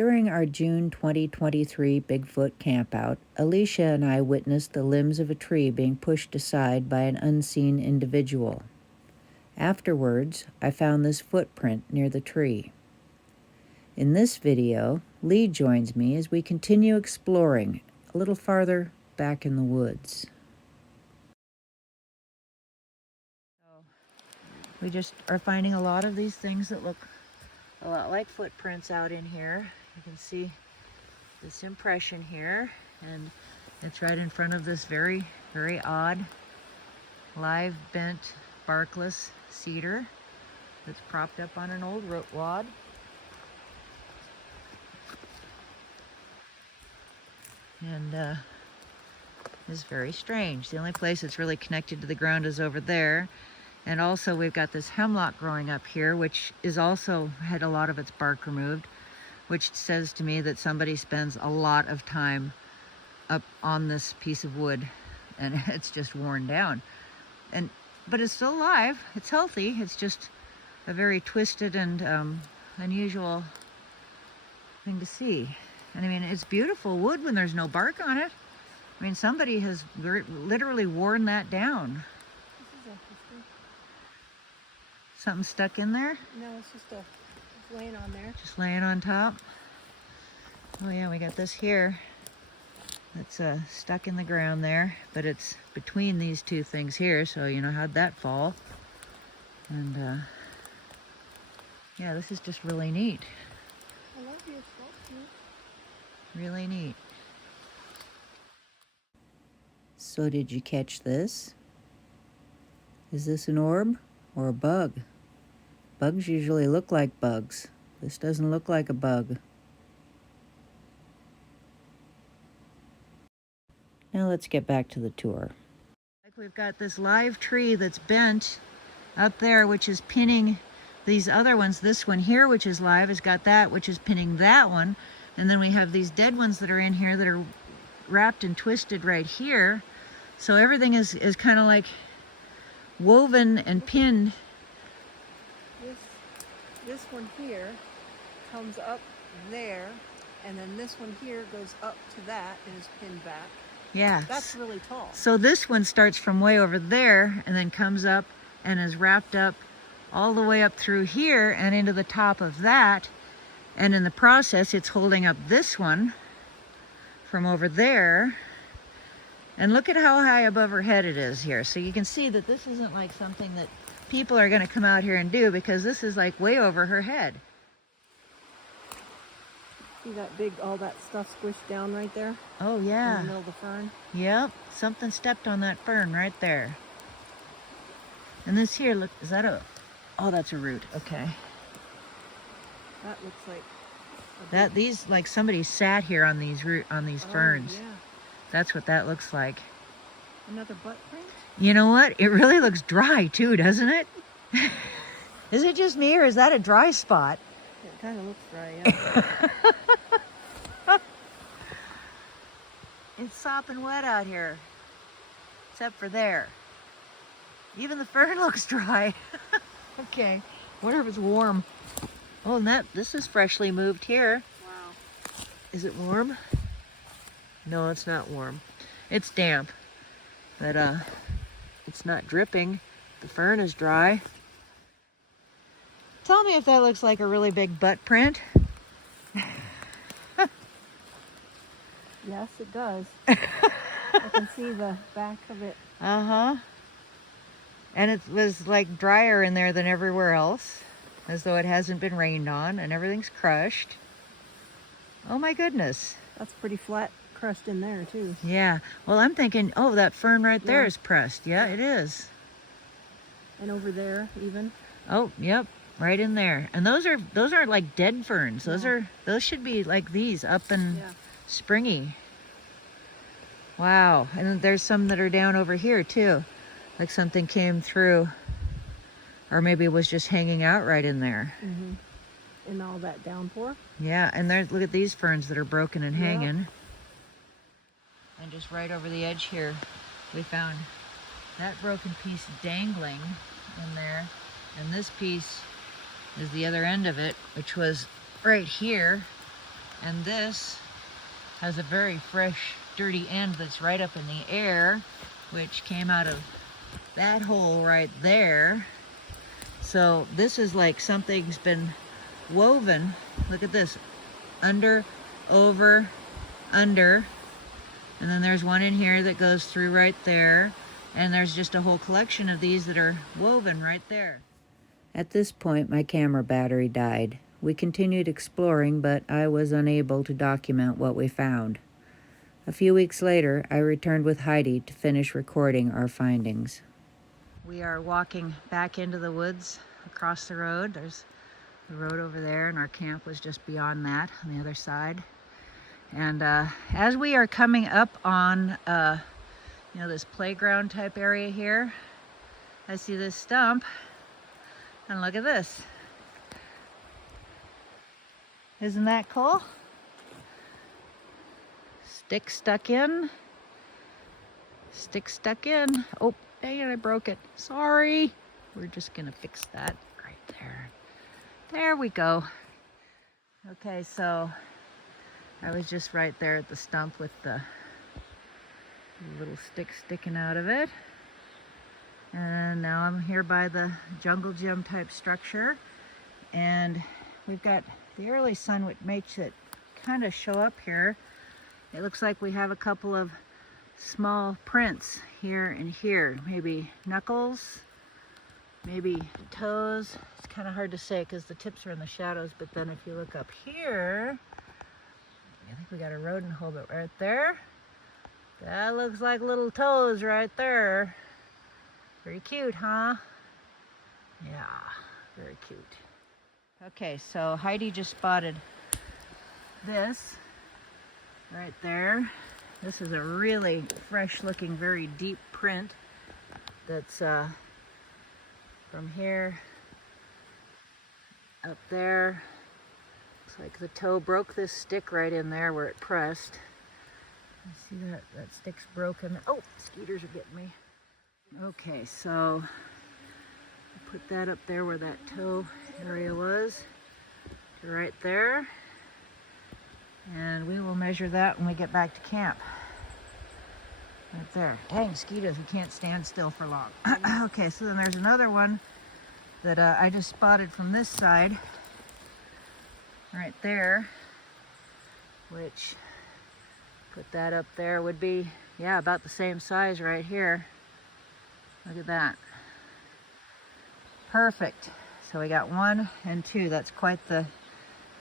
During our June 2023 Bigfoot campout, Alicia and I witnessed the limbs of a tree being pushed aside by an unseen individual. Afterwards, I found this footprint near the tree. In this video, Lee joins me as we continue exploring a little farther back in the woods. We just are finding a lot of these things that look a lot like footprints out in here. You can see this impression here, and it's right in front of this very, very odd live bent barkless cedar that's propped up on an old root wad. And it's very strange. The only place it's really connected to the ground is over there. And also we've got this hemlock growing up here, which is also had a lot of its bark removed, which says to me that somebody spends a lot of time up on this piece of wood and it's just worn down. But it's still alive, it's healthy, it's just a very twisted and unusual thing to see. And I mean, it's beautiful wood when there's no bark on it. I mean, somebody has literally worn that down. Something stuck in there? No, it's just laying on there. Just laying on top? Oh yeah, we got this here. That's stuck in the ground there, but it's between these two things here, so you know, how'd that fall? And yeah, this is just really neat. I love your sculpture. Really neat. So did you catch this? Is this an orb or a bug? Bugs usually look like bugs. This doesn't look like a bug. Now let's get back to the tour. We've got this live tree that's bent up there, which is pinning these other ones. This one here, which is live, has got that, which is pinning that one. And then we have these dead ones that are in here that are wrapped and twisted right here. So everything is kind of like woven and pinned. This one here comes up there, and then this one here goes up to that and is pinned back. Yeah. That's really tall. So this one starts from way over there and then comes up and is wrapped up all the way up through here and into the top of that. And in the process, it's holding up this one from over there. And look at how high above her head it is here. So you can see that this isn't like something that people are going to come out here and do, because this is like way over her head. See that big, all that stuff squished down right there? Oh yeah. In the middle of the fern? Yep, something stepped on that fern right there. And this here, look, is that a, oh, that's a root, okay. That looks like that, these, like somebody sat here on these ferns. Yeah. That's what that looks like. Another butt print? You know what? It really looks dry too, doesn't it? Is it just me, or is that a dry spot? It kind of looks dry, yeah. It's sopping wet out here, except for there. Even the fern looks dry. Okay, wonder if it's warm. Oh, and this is freshly moved here. Wow. Is it warm? No, it's not warm. It's damp, but it's not dripping. The fern is dry. Tell me if that looks like a really big butt print. Yes, it does. I can see the back of it. Uh-huh. And it was like drier in there than everywhere else, as though it hasn't been rained on, and everything's crushed. Oh my goodness. That's pretty flat crushed in there too. Yeah. Well, I'm thinking, oh, that fern right there is pressed. Yeah, it is. And over there even. Oh, yep. Right in there. And those aren't like dead ferns. Those should be like these, up and springy. Wow. And there's some that are down over here too. Like something came through, or maybe it was just hanging out right in there. Mm-hmm. And all that downpour. Yeah, and look at these ferns that are broken and hanging. And just right over the edge here, we found that broken piece dangling in there. And this piece is the other end of it, which was right here. And this has a very fresh, dirty end that's right up in the air, which came out of that hole right there. So this is like something's been woven. Look at this. Under, over, under. And then there's one in here that goes through right there. And there's just a whole collection of these that are woven right there. At this point, my camera battery died. We continued exploring, but I was unable to document what we found. A few weeks later, I returned with Heidi to finish recording our findings. We are walking back into the woods across the road. There's the road over there, and our camp was just beyond that on the other side. And as we are coming up on this playground type area here, I see this stump, and look at this. Isn't that cool? Stick stuck in. Stick stuck in. Oh, dang it, I broke it. Sorry. We're just gonna fix that right there. There we go. Okay, so I was just right there at the stump with the little stick sticking out of it. And now I'm here by the jungle gym type structure. And we've got the early sun makes it kind of show up here. It looks like we have a couple of small prints here and here. Maybe knuckles, maybe toes. It's kind of hard to say because the tips are in the shadows, but then if you look up here, I think we got a rodent hobbit right there. That looks like little toes right there. Very cute, huh? Yeah, very cute. Okay, so Heidi just spotted this right there. This is a really fresh looking, very deep print that's from here up there. Looks like the toe broke this stick right in there where it pressed. You see that stick's broken. Oh, mosquitoes are getting me. Okay, so put that up there where that toe area was, right there. And we will measure that when we get back to camp. Right there. Dang, mosquitoes, we can't stand still for long. Okay, so then there's another one that I just spotted from this side, right there, which, put that up there, would be, yeah, about the same size right here. Look at that. Perfect. So we got 1 and 2. That's quite the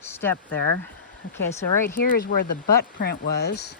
step there. Okay, so right here is where the butt print was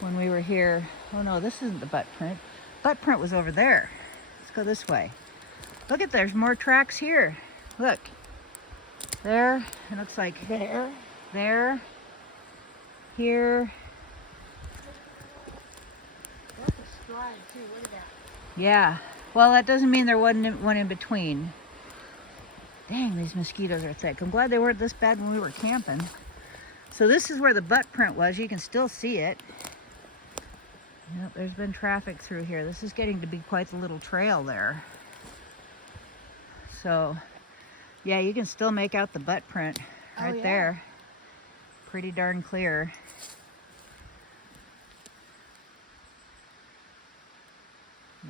when we were here. Oh no, this isn't the butt print. Butt print was over there. Let's go this way. Look at, there's more tracks here. Look. There. It looks like there. There. Here. That's a stride too. Look at that. Yeah. Well, that doesn't mean there wasn't one in between. Dang, these mosquitoes are thick. I'm glad they weren't this bad when we were camping. So this is where the butt print was. You can still see it. Yep, there's been traffic through here. This is getting to be quite the little trail there. So, yeah, you can still make out the butt print right there. Pretty darn clear.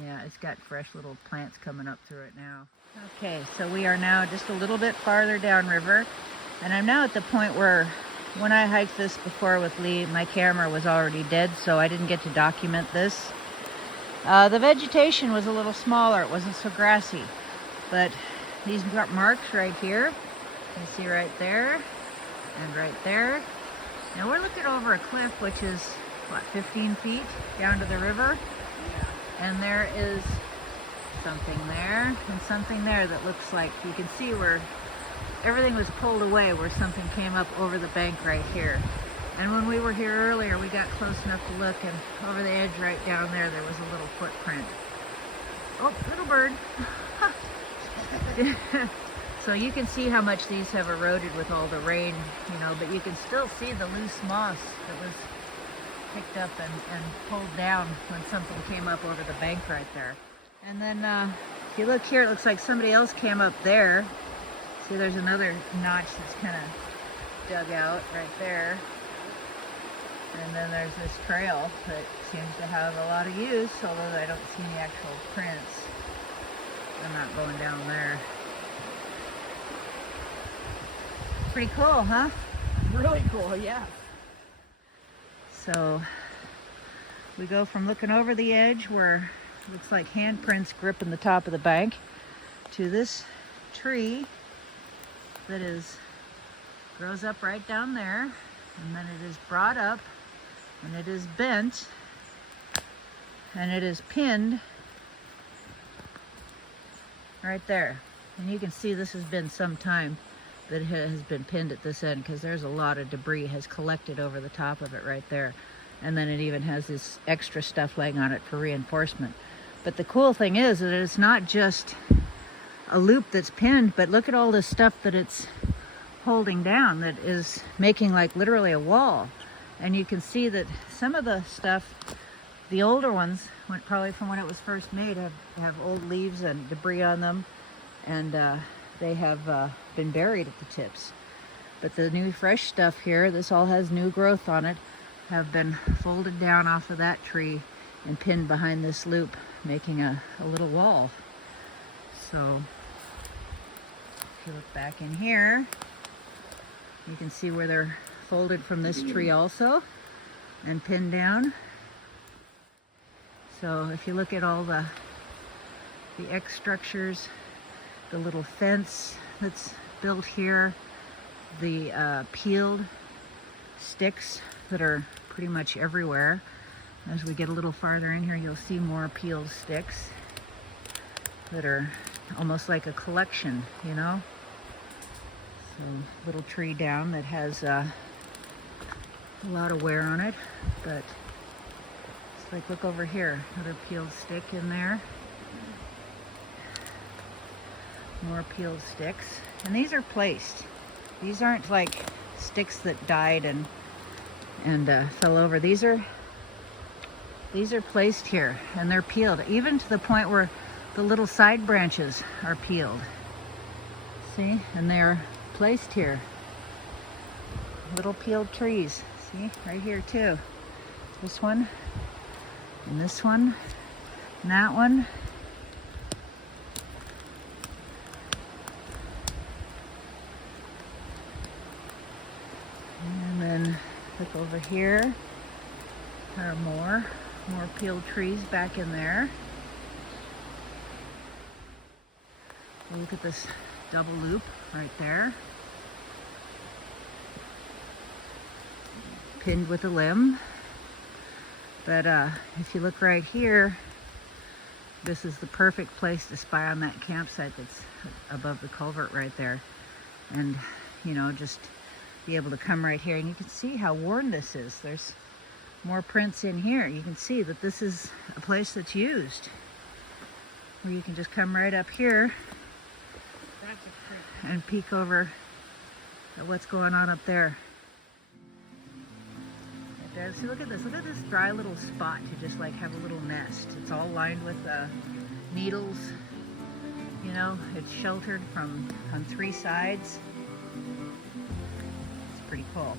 Yeah, it's got fresh little plants coming up through it now. Okay, so we are now just a little bit farther downriver, and I'm now at the point where when I hiked this before with Lee, my camera was already dead, so I didn't get to document this. The vegetation was a little smaller. It wasn't so grassy, but these marks right here, you can see right there and right there. Now we're looking over a cliff, which is, what, 15 feet down to the river? And there is something there and something there that looks like, you can see where everything was pulled away, where something came up over the bank right here. And when we were here earlier, we got close enough to look, and over the edge right down there, there was a little footprint. Oh, little bird. So you can see how much these have eroded with all the rain, but you can still see the loose moss that was picked up and pulled down when something came up over the bank right there. And then if you look here, it looks like somebody else came up there. See, there's another notch that's kind of dug out right there. And then there's this trail that seems to have a lot of use, although I don't see any actual prints. I'm not going down there. Pretty cool, huh? Really cool, yeah. So we go from looking over the edge where it looks like handprints gripping the top of the bank to this tree that grows up right down there, and then it is brought up and it is bent and it is pinned right there. And you can see this has been some time that it has been pinned at this end, because there's a lot of debris has collected over the top of it right there. And then it even has this extra stuff laying on it for reinforcement. But the cool thing is that it's not just a loop that's pinned, but look at all this stuff that it's holding down that is making like literally a wall. And you can see that some of the stuff, the older ones, probably from when it was first made, have old leaves and debris on them, and they have been buried at the tips. But the new fresh stuff here, this all has new growth on it, have been folded down off of that tree and pinned behind this loop, making a little wall. So if you look back in here, you can see where they're folded from this tree also and pinned down. So if you look at all the X structures, the little fence that's built here, the peeled sticks that are pretty much everywhere. As we get a little farther in here, you'll see more peeled sticks that are almost like a collection, you know? So, little tree down that has a lot of wear on it, but it's like, look over here, another peeled stick in there. More peeled sticks, and these are placed. These aren't like sticks that died and fell over. These are placed here, and they're peeled, even to the point where the little side branches are peeled. See, and they're placed here. Little peeled trees. See, right here too. This one, and this one, and that one. And then look over here. There are more peeled trees back in there. Look at this double loop right there. Pinned with a limb. But if you look right here, this is the perfect place to spy on that campsite that's above the culvert right there. And, you know, just be able to come right here, and you can see how worn this is. There's more prints in here. You can see that this is a place that's used, where you can just come right up here and peek over at what's going on up there. Right there. See, look at this dry little spot to just like have a little nest. It's all lined with needles. You know, it's sheltered on 3 sides. It's pretty cool.